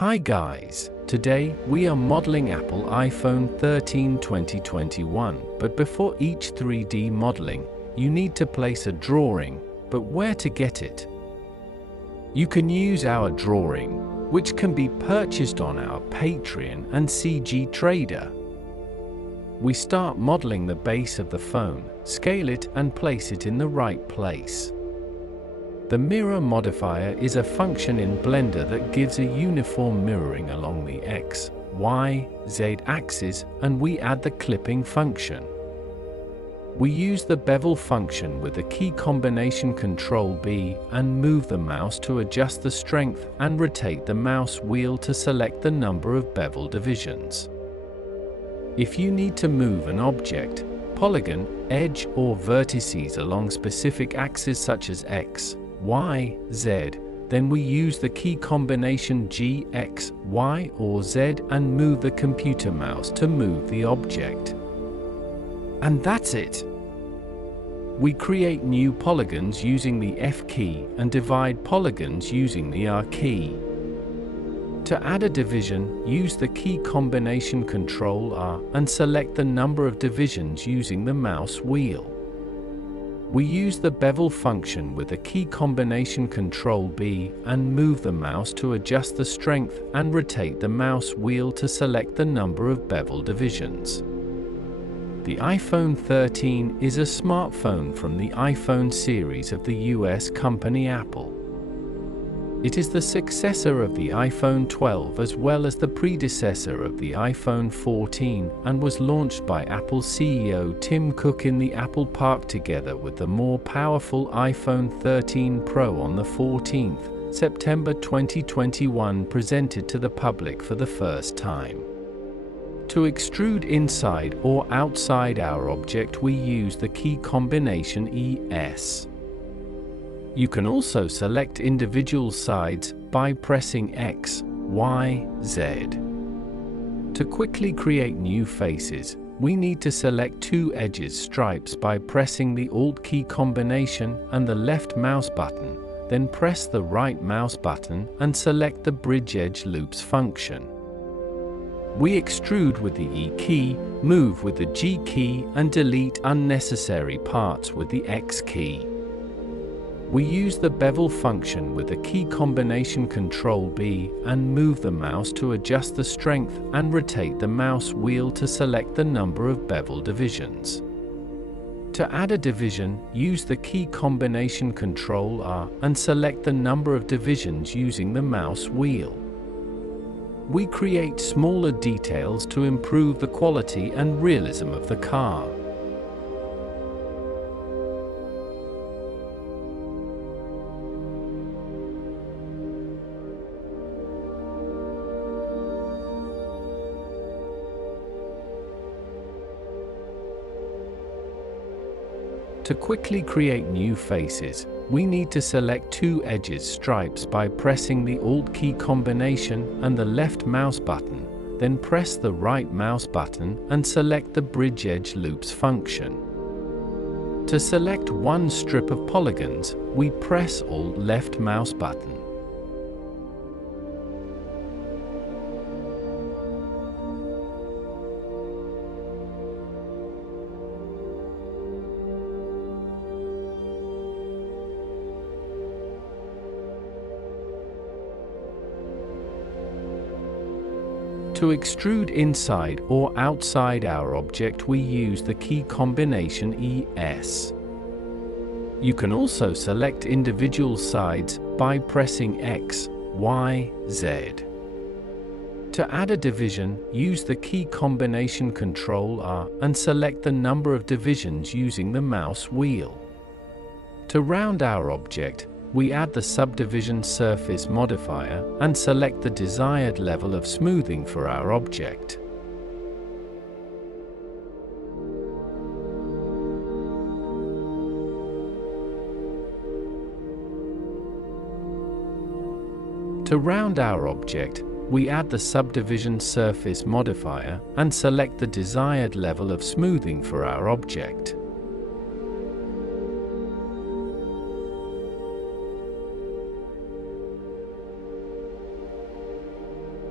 Hi guys, today we are modeling Apple iPhone 13 2021, but before each 3D modeling, you need to place a drawing, but where to get it? You can use our drawing, which can be purchased on our Patreon and CG Trader. We start modeling the base of the phone, scale it and place it in the right place. The mirror modifier is a function in Blender that gives a uniform mirroring along the X, Y, Z axis, and we add the clipping function. We use the bevel function with the key combination Ctrl+B and move the mouse to adjust the strength and rotate the mouse wheel to select the number of bevel divisions. If you need to move an object, polygon, edge, or vertices along specific axes such as X, Y, Z, then we use the key combination G, X, Y, or Z and move the computer mouse to move the object. And that's it! We create new polygons using the F key and divide polygons using the R key. To add a division, use the key combination Ctrl+R and select the number of divisions using the mouse wheel. We use the bevel function with the key combination Ctrl+B and move the mouse to adjust the strength and rotate the mouse wheel to select the number of bevel divisions. The iPhone 13 is a smartphone from the iPhone series of the US company Apple. It is the successor of the iPhone 12 as well as the predecessor of the iPhone 14 and was launched by Apple CEO Tim Cook in the Apple Park together with the more powerful iPhone 13 Pro on the 14th September 2021 presented to the public for the first time. To extrude inside or outside our object we use the key combination ES. You can also select individual sides by pressing X, Y, Z. To quickly create new faces, we need to select two edges stripes by pressing the Alt key combination and the left mouse button, then press the right mouse button and select the Bridge Edge Loops function. We extrude with the E key, move with the G key and delete unnecessary parts with the X key. We use the bevel function with the key combination Ctrl+B and move the mouse to adjust the strength and rotate the mouse wheel to select the number of bevel divisions. To add a division, use the key combination Ctrl+R and select the number of divisions using the mouse wheel. We create smaller details to improve the quality and realism of the car. To quickly create new faces, we need to select two edges stripes by pressing the Alt key combination and the left mouse button, then press the right mouse button and select the Bridge Edge Loops function. To select one strip of polygons, we press Alt left mouse button. To extrude inside or outside our object we use the key combination ES. You can also select individual sides by pressing X, Y, Z. To add a division, use the key combination Ctrl+R and select the number of divisions using the mouse wheel. To round our object, we add the subdivision surface modifier and select the desired level of smoothing for our object. To round our object, we add the subdivision surface modifier and select the desired level of smoothing for our object.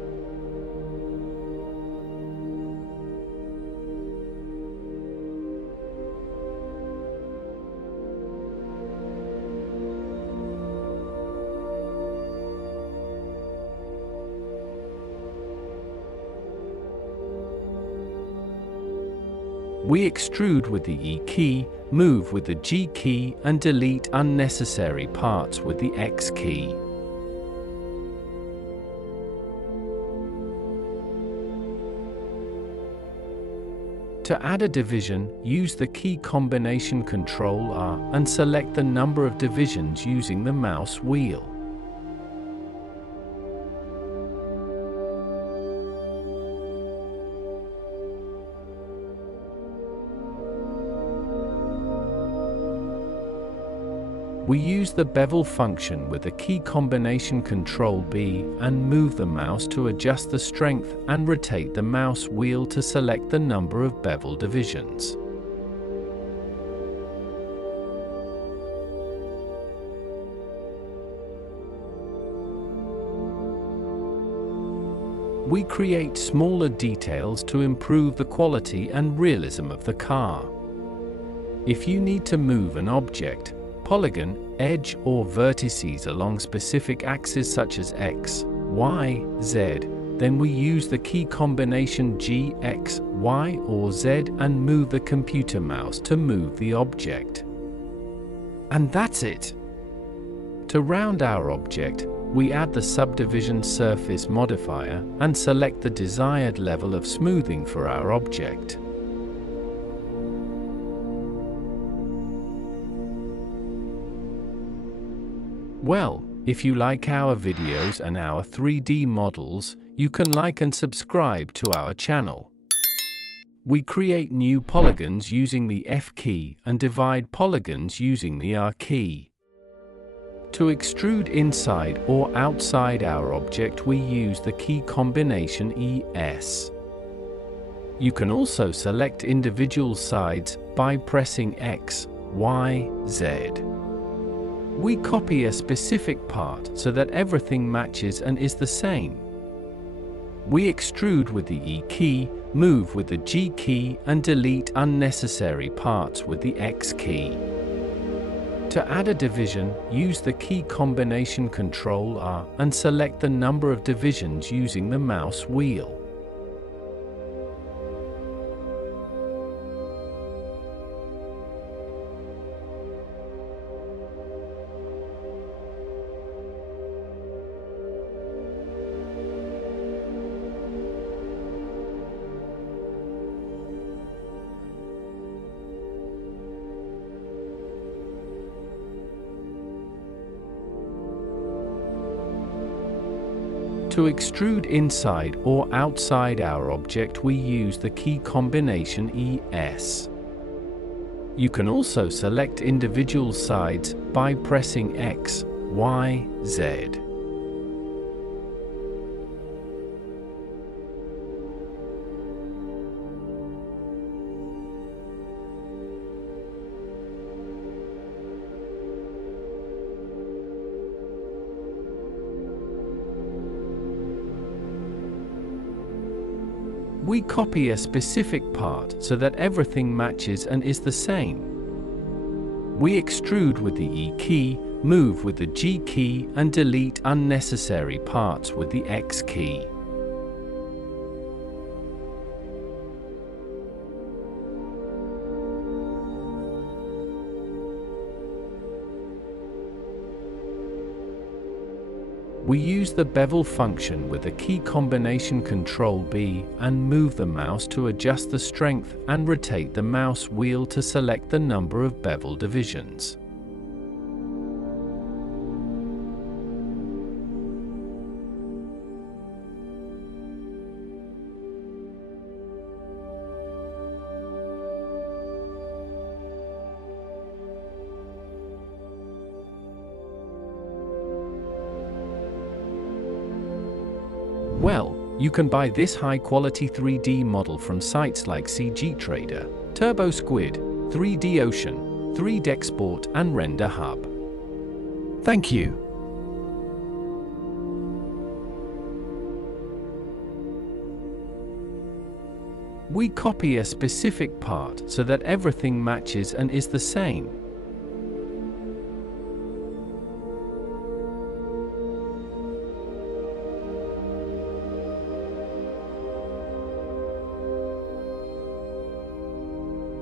We extrude with the E key, move with the G key, and delete unnecessary parts with the X key. To add a division, use the key combination Ctrl R and select the number of divisions using the mouse wheel. We use the bevel function with the key combination Ctrl B and move the mouse to adjust the strength and rotate the mouse wheel to select the number of bevel divisions. We create smaller details to improve the quality and realism of the car. If you need to move an object, polygon, edge, or vertices along specific axes such as X, Y, Z, then we use the key combination G, X, Y, or Z and move the computer mouse to move the object. And that's it! To round our object, we add the subdivision surface modifier and select the desired level of smoothing for our object. Well, if you like our videos and our 3D models, you can like and subscribe to our channel. We create new polygons using the F key and divide polygons using the R key. To extrude inside or outside our object, we use the key combination ES. You can also select individual sides by pressing X, Y, Z. We copy a specific part so that everything matches and is the same. We extrude with the E key, move with the G key, and delete unnecessary parts with the X key. To add a division, use the key combination Ctrl R and select the number of divisions using the mouse wheel. To extrude inside or outside our object, we use the key combination ES. You can also select individual sides by pressing X, Y, Z. We copy a specific part so that everything matches and is the same. We extrude with the E key, move with the G key, and delete unnecessary parts with the X key. We use the bevel function with the key combination Ctrl B and move the mouse to adjust the strength and rotate the mouse wheel to select the number of bevel divisions. Well, you can buy this high-quality 3D model from sites like CG Trader, TurboSquid, 3D Ocean, 3Dexport, and RenderHub. Thank you. We copy a specific part so that everything matches and is the same.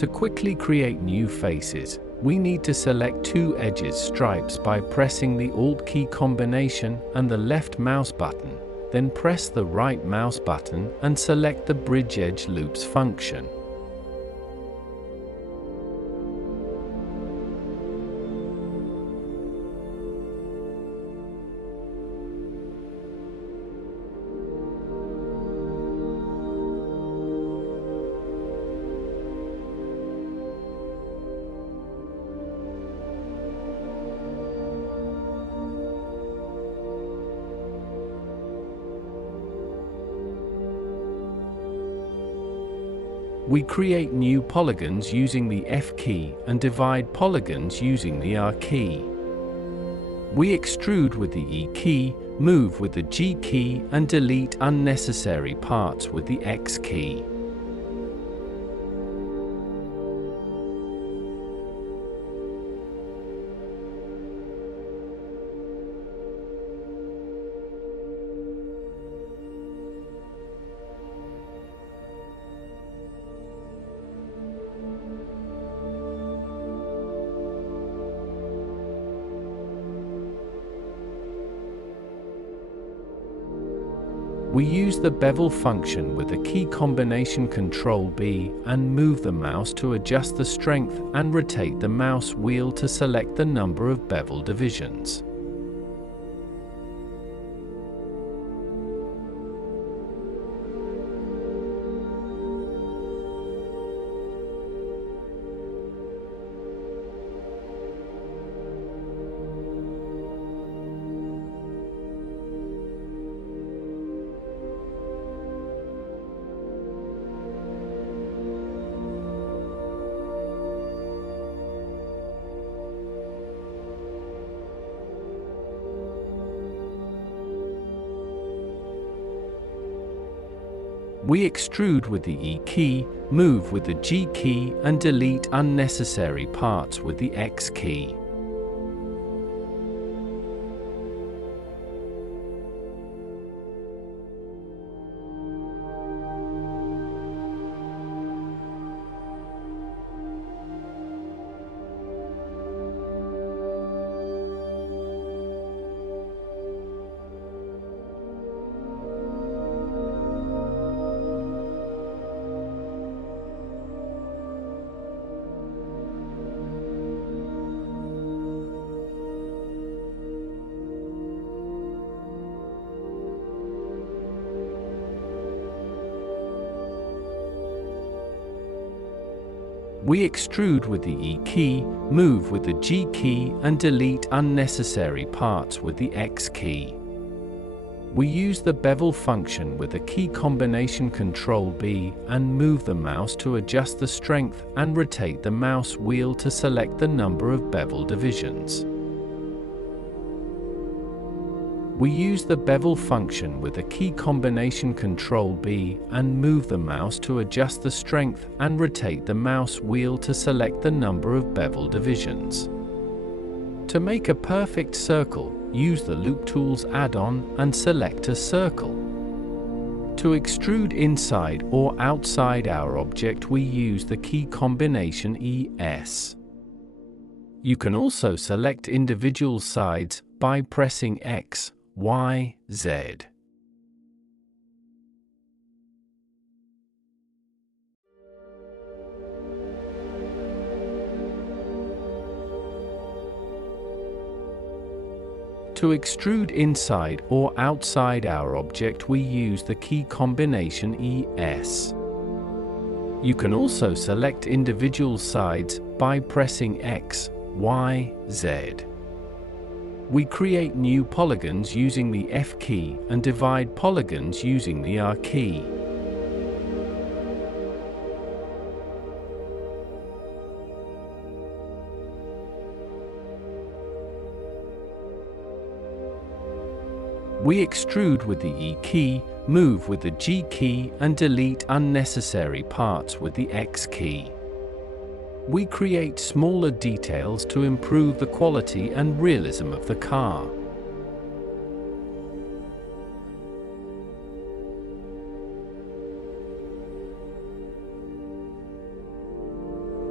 To quickly create new faces, we need to select two edges stripes by pressing the Alt key combination and the left mouse button, then press the right mouse button and select the Bridge Edge Loops function. We create new polygons using the F key and divide polygons using the R key. We extrude with the E key, move with the G key, and delete unnecessary parts with the X key. We use the bevel function with the key combination Ctrl B and move the mouse to adjust the strength and rotate the mouse wheel to select the number of bevel divisions. We extrude with the E key, move with the G key, and delete unnecessary parts with the X key. We extrude with the E key, move with the G key, and delete unnecessary parts with the X key. We use the bevel function with the key combination Ctrl B and move the mouse to adjust the strength and rotate the mouse wheel to select the number of bevel divisions. We use the bevel function with the key combination Ctrl B and move the mouse to adjust the strength and rotate the mouse wheel to select the number of bevel divisions. To make a perfect circle, use the Loop Tools add-on and select a circle. To extrude inside or outside our object, we use the key combination ES. You can also select individual sides by pressing X, Y, Z. To extrude inside or outside our object, we use the key combination ES. You can also select individual sides by pressing X, Y, Z. We create new polygons using the F key and divide polygons using the R key. We extrude with the E key, move with the G key, and delete unnecessary parts with the X key. We create smaller details to improve the quality and realism of the car.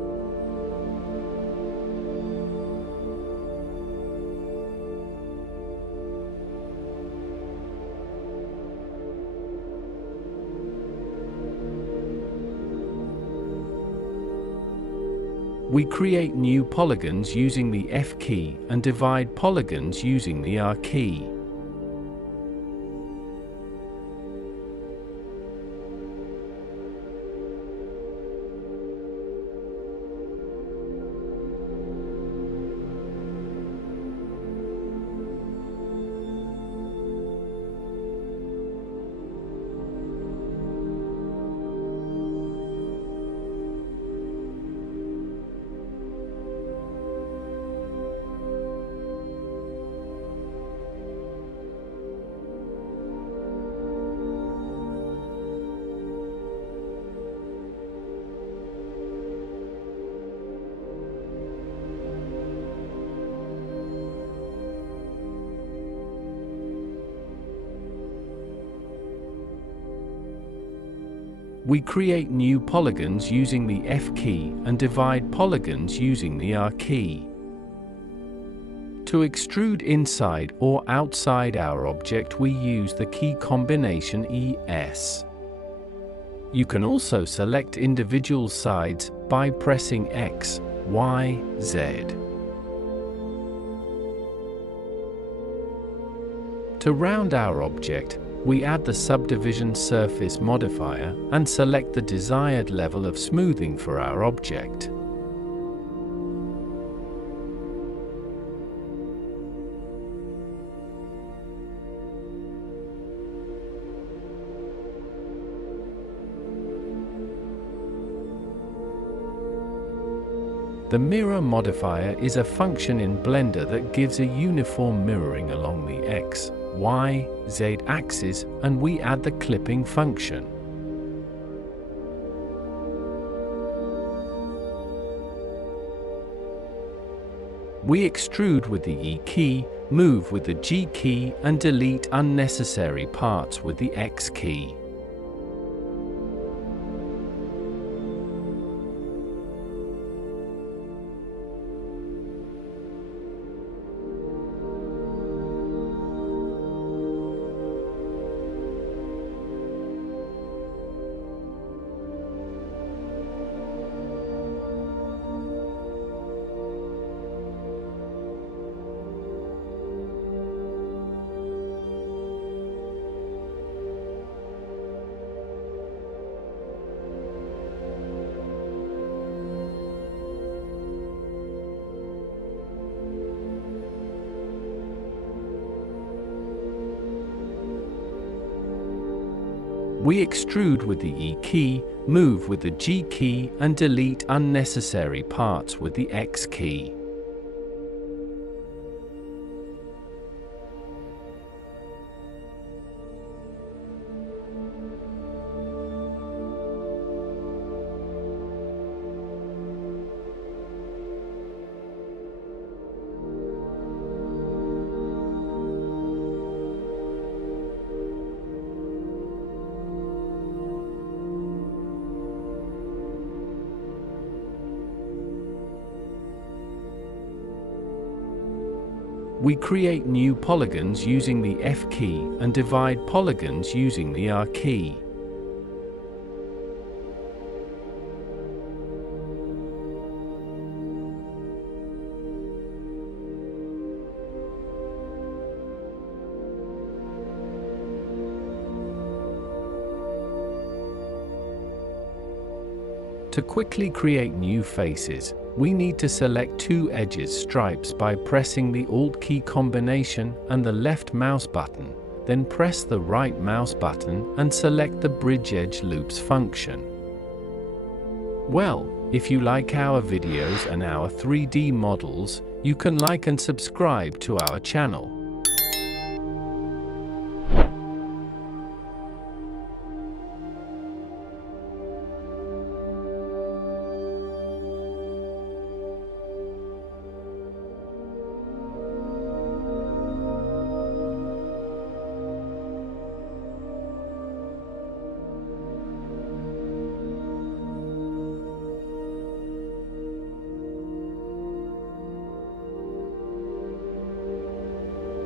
We create new polygons using the F key and divide polygons using the R key. We create new polygons using the F key and divide polygons using the R key. To extrude inside or outside our object, we use the key combination ES. You can also select individual sides by pressing X, Y, Z. To round our object, we add the subdivision surface modifier and select the desired level of smoothing for our object. The mirror modifier is a function in Blender that gives a uniform mirroring along the X, Y, Z axis, and we add the clipping function. We extrude with the E key, move with the G key, and delete unnecessary parts with the X key. We extrude with the E key, move with the G key, and delete unnecessary parts with the X key. We create new polygons using the F key and divide polygons using the R key. To quickly create new faces, we need to select two edges stripes by pressing the Alt key combination and the left mouse button, then press the right mouse button and select the Bridge Edge Loops function. Well, if you like our videos and our 3D models, you can like and subscribe to our channel.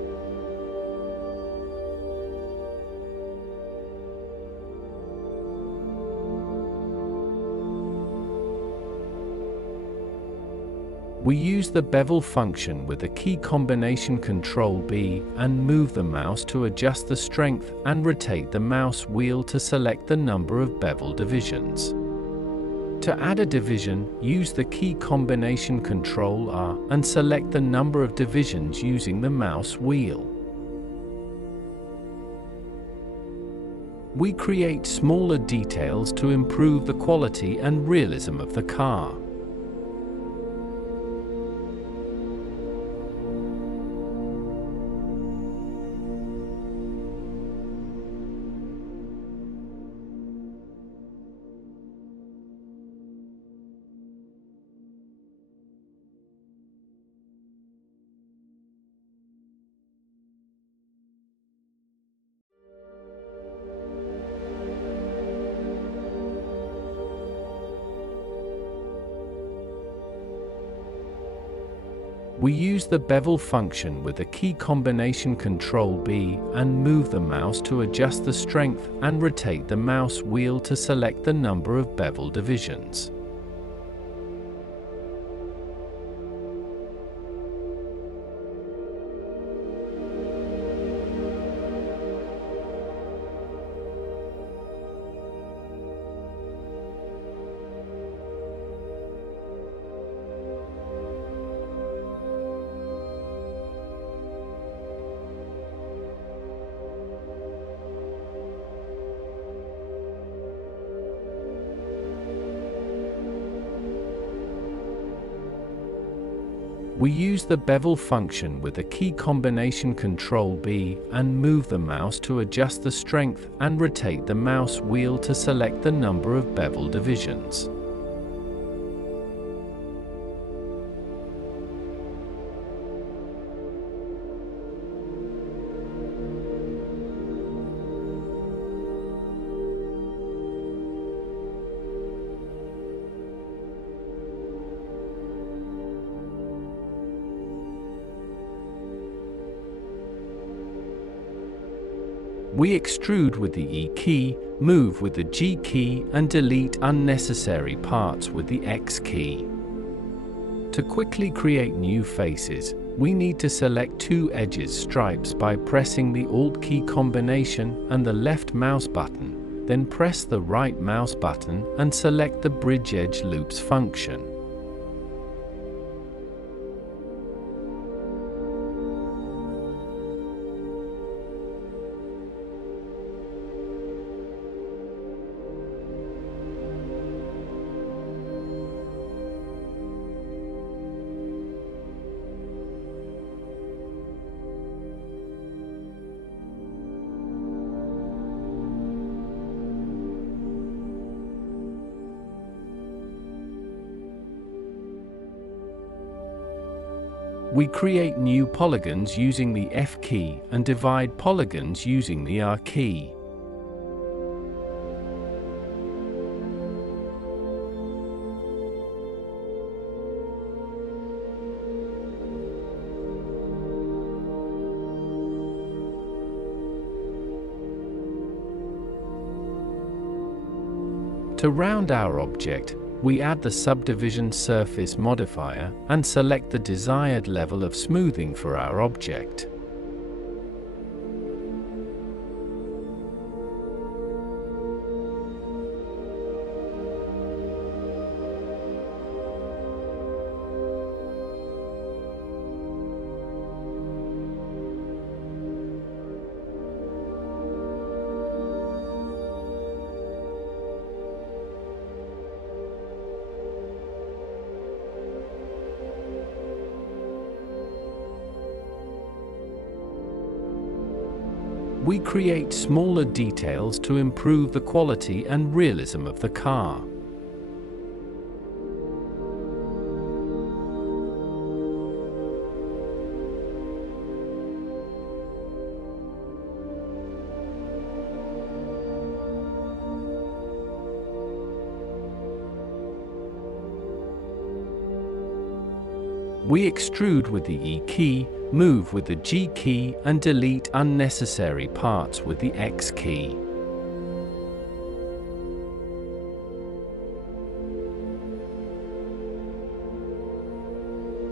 We use the bevel function with the key combination Ctrl B and move the mouse to adjust the strength and rotate the mouse wheel to select the number of bevel divisions. To add a division, use the key combination Ctrl R and select the number of divisions using the mouse wheel. We create smaller details to improve the quality and realism of the car. We use the bevel function with the key combination Ctrl B and move the mouse to adjust the strength and rotate the mouse wheel to select the number of bevel divisions. We use the bevel function with the key combination Ctrl B and move the mouse to adjust the strength and rotate the mouse wheel to select the number of bevel divisions. We extrude with the E key, move with the G key, and delete unnecessary parts with the X key. To quickly create new faces, we need to select two edges stripes by pressing the Alt key combination and the left mouse button, then press the right mouse button and select the Bridge Edge Loops function. We create new polygons using the F key and divide polygons using the R key. To round our object, we add the subdivision surface modifier and select the desired level of smoothing for our object. We create smaller details to improve the quality and realism of the car. We extrude with the E key, move with the G key, and delete unnecessary parts with the X key.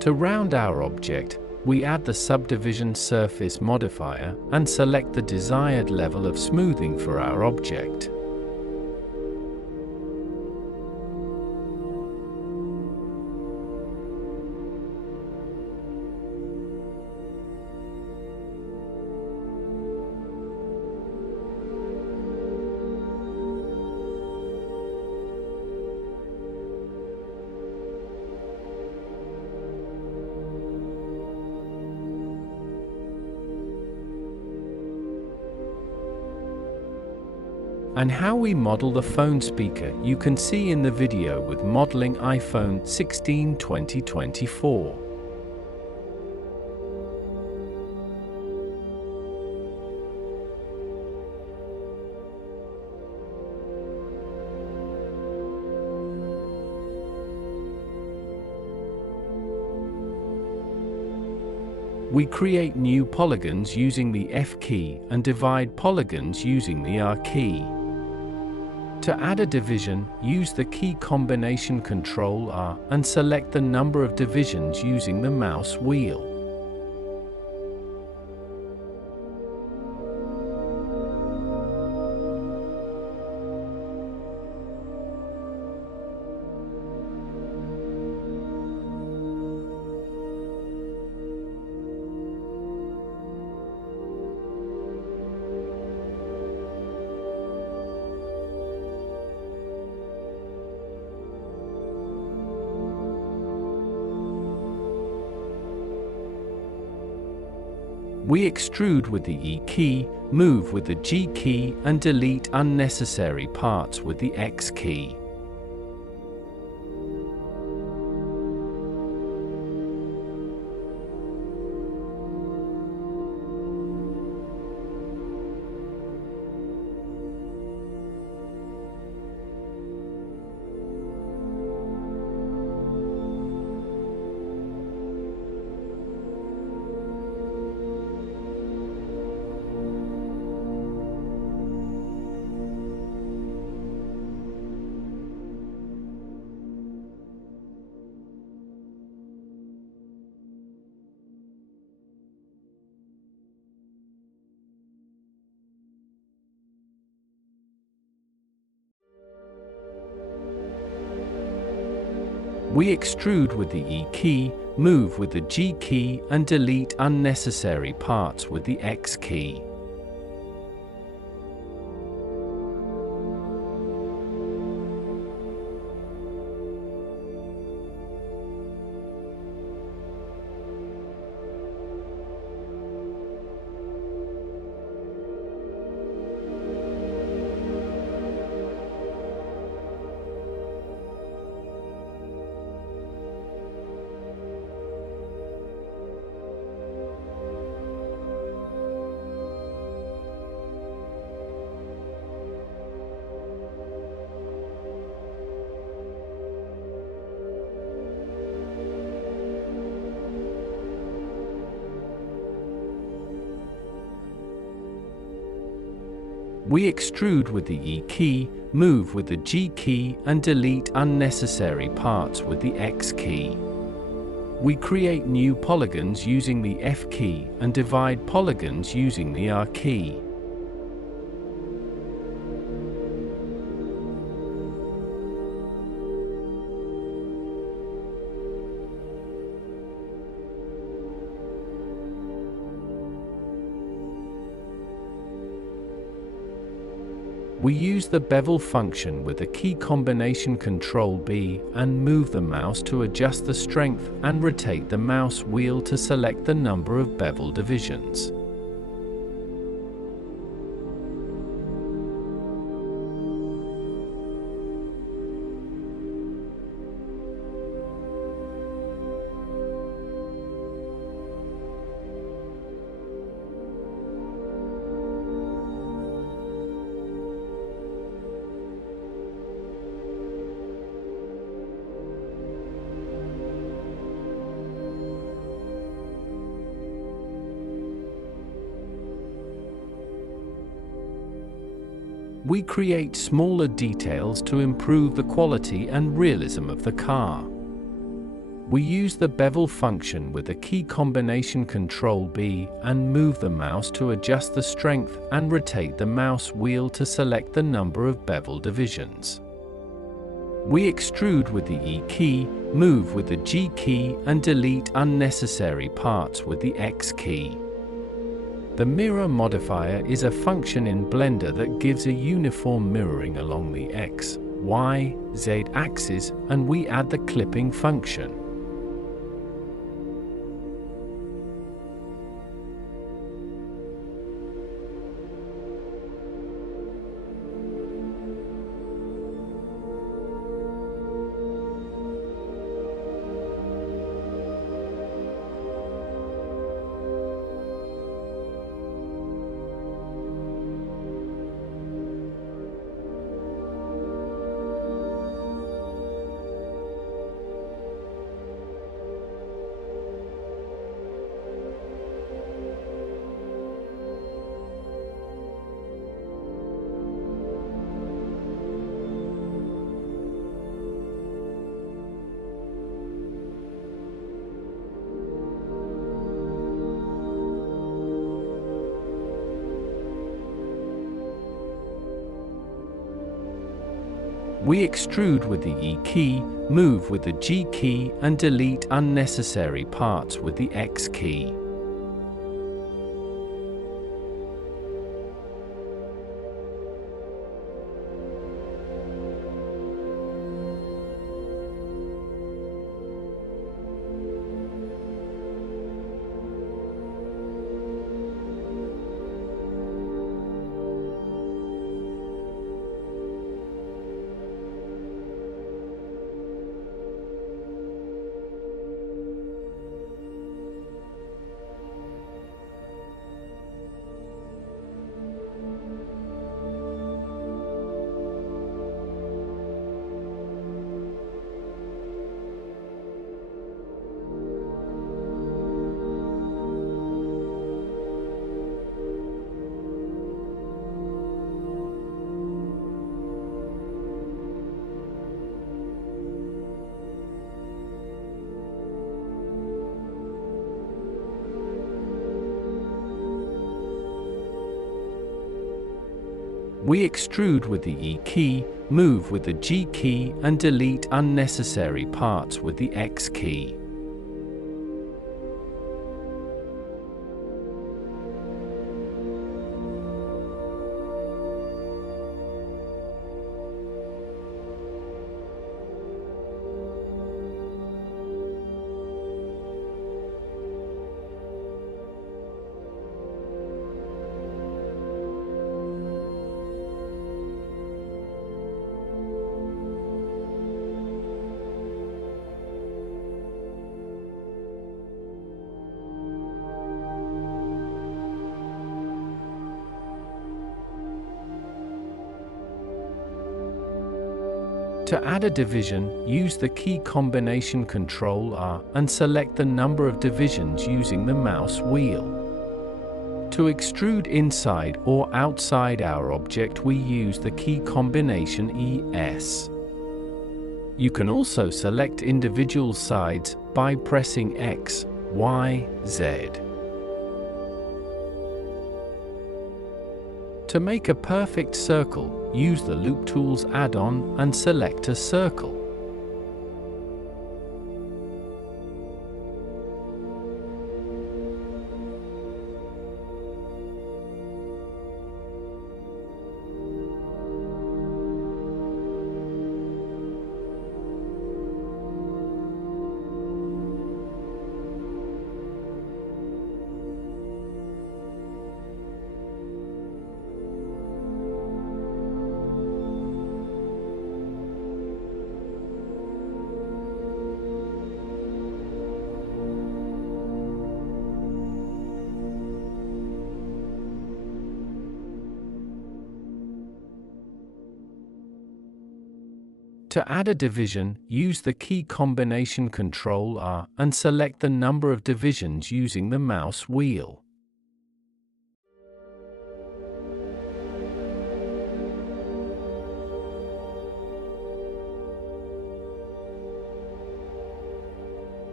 To round our object, we add the subdivision surface modifier and select the desired level of smoothing for our object. And how we model the phone speaker you can see in the video with modeling iPhone 16 2024. We create new polygons using the F key and divide polygons using the R key. To add a division, use the key combination Ctrl R and select the number of divisions using the mouse wheel. We extrude with the E key, move with the G key, and delete unnecessary parts with the X key. We extrude with the E key, move with the G key, and delete unnecessary parts with the X key. We extrude with the E key, move with the G key, and delete unnecessary parts with the X key. We create new polygons using the F key and divide polygons using the R key. We use the bevel function with the key combination Ctrl B and move the mouse to adjust the strength and rotate the mouse wheel to select the number of bevel divisions. We create smaller details to improve the quality and realism of the car. We use the bevel function with the key combination Control B and move the mouse to adjust the strength and rotate the mouse wheel to select the number of bevel divisions. We extrude with the E key, move with the G key, and delete unnecessary parts with the X key. The mirror modifier is a function in Blender that gives a uniform mirroring along the X, Y, Z axis, and we add the clipping function. We extrude with the E key, move with the G key, and delete unnecessary parts with the X key. We extrude with the E key, move with the G key, and delete unnecessary parts with the X key. To add a division, use the key combination Control R and select the number of divisions using the mouse wheel. To extrude inside or outside our object, we use the key combination ES. You can also select individual sides by pressing X, Y, Z. To make a perfect circle, use the Loop Tools add-on and select a circle. To add a division, use the key combination Control R and select the number of divisions using the mouse wheel.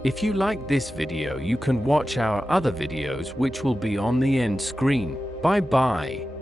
If you like this video, you can watch our other videos which will be on the end screen. Bye bye.